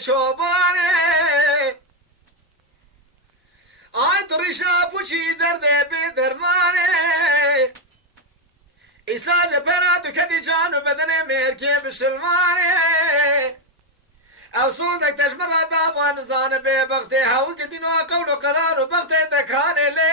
چوبانه آی دریشا پوچی درده به درمانه ایسا جپرا دکدی جان و بدن مرکی بسلمانه او سوزک تشمر دابان زان به بغته هاو کدینو قول و قرار و بغته دکانه لی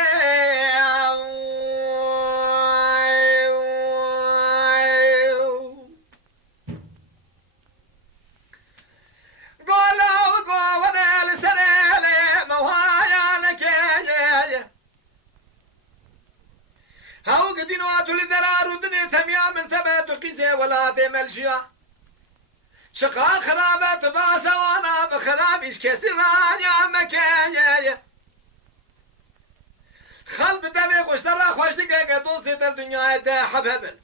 هاو قدينو اتولي درار ودني تميام التبت وقيزي ولا تملشيا شقا خرابت باسا وانا بخراب ايش كسران يا مكان خلب دمي قشترا خوش دقيقة دوستي در دنيا دا حبهبل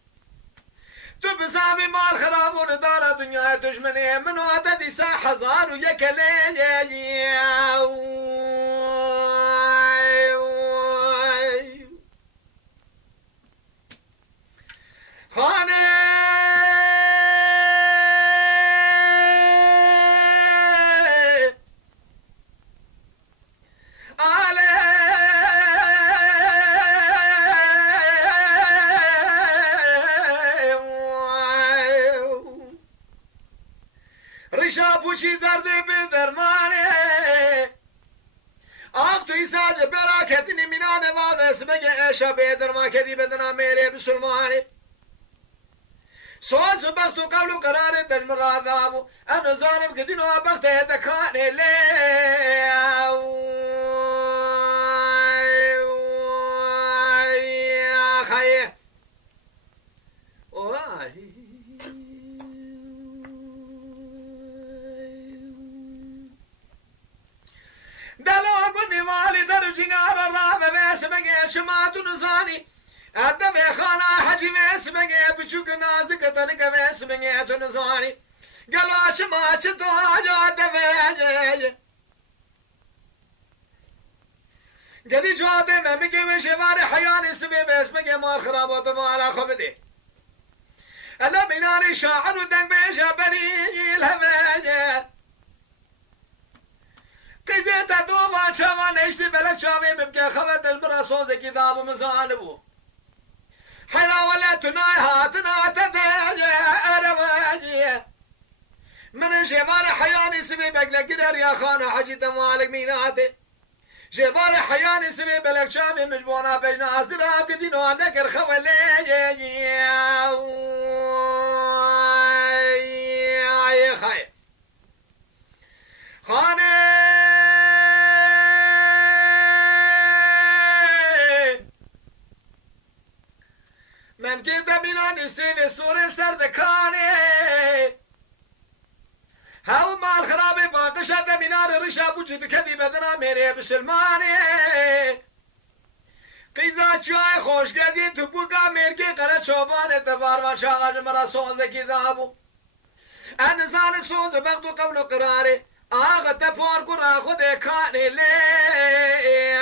تو بسامي مال خراب وندار دنيا دجمني منو عددي سا حزار ويكلي خانه رشا پوچی درد به درمانه آخ توی ساج براکتنی مینانه وال اسمگه اشا به درمان کدی بدنا میره بسلمانه سوز بخت و قول و قرار دجمر عذابو انا ظالم قدینو بخت دکانه لی خیه دلو قدی مالی در جنار را بسمگه شماتو نزانی ادب خانه حجم اسمگه بچوک نازک تنک اسمگه تو نزانی گلاش ماچ تو آجا دفعه گدی جواده من میگه بشوار حیان اسمه به اسمگه مال خرابات مالا خوبده الا بیناری شاعر و دنگ بشا بری الهمه قیزه تا دو بانشاوان اشتی بلک شاوی مبکه خواه دلبرا سوزه کی دابو مزالبو حلا ولا تناهاتنا تداجي أرواجي من جبار حياني سبي بقلق قدر يا خانو حجي دمالك ميناتي جبار حياني سبي بلق شامي مجبونا بجنا أسرا قدينو نكر خوالي يا خاي خاني من كده بيناني سيني سوري سردكاني هاو مال خرابي باقشة دمينار رشا بوجود كدي بدنا ميري بسلماني قيزا چای خوش گدی تو بوگا میرگی قره چوبان دفار و شاغاج مرا سوزه کی دابو انسان سوز بغدو قول قراري آغا تفور قرا خود کانی لی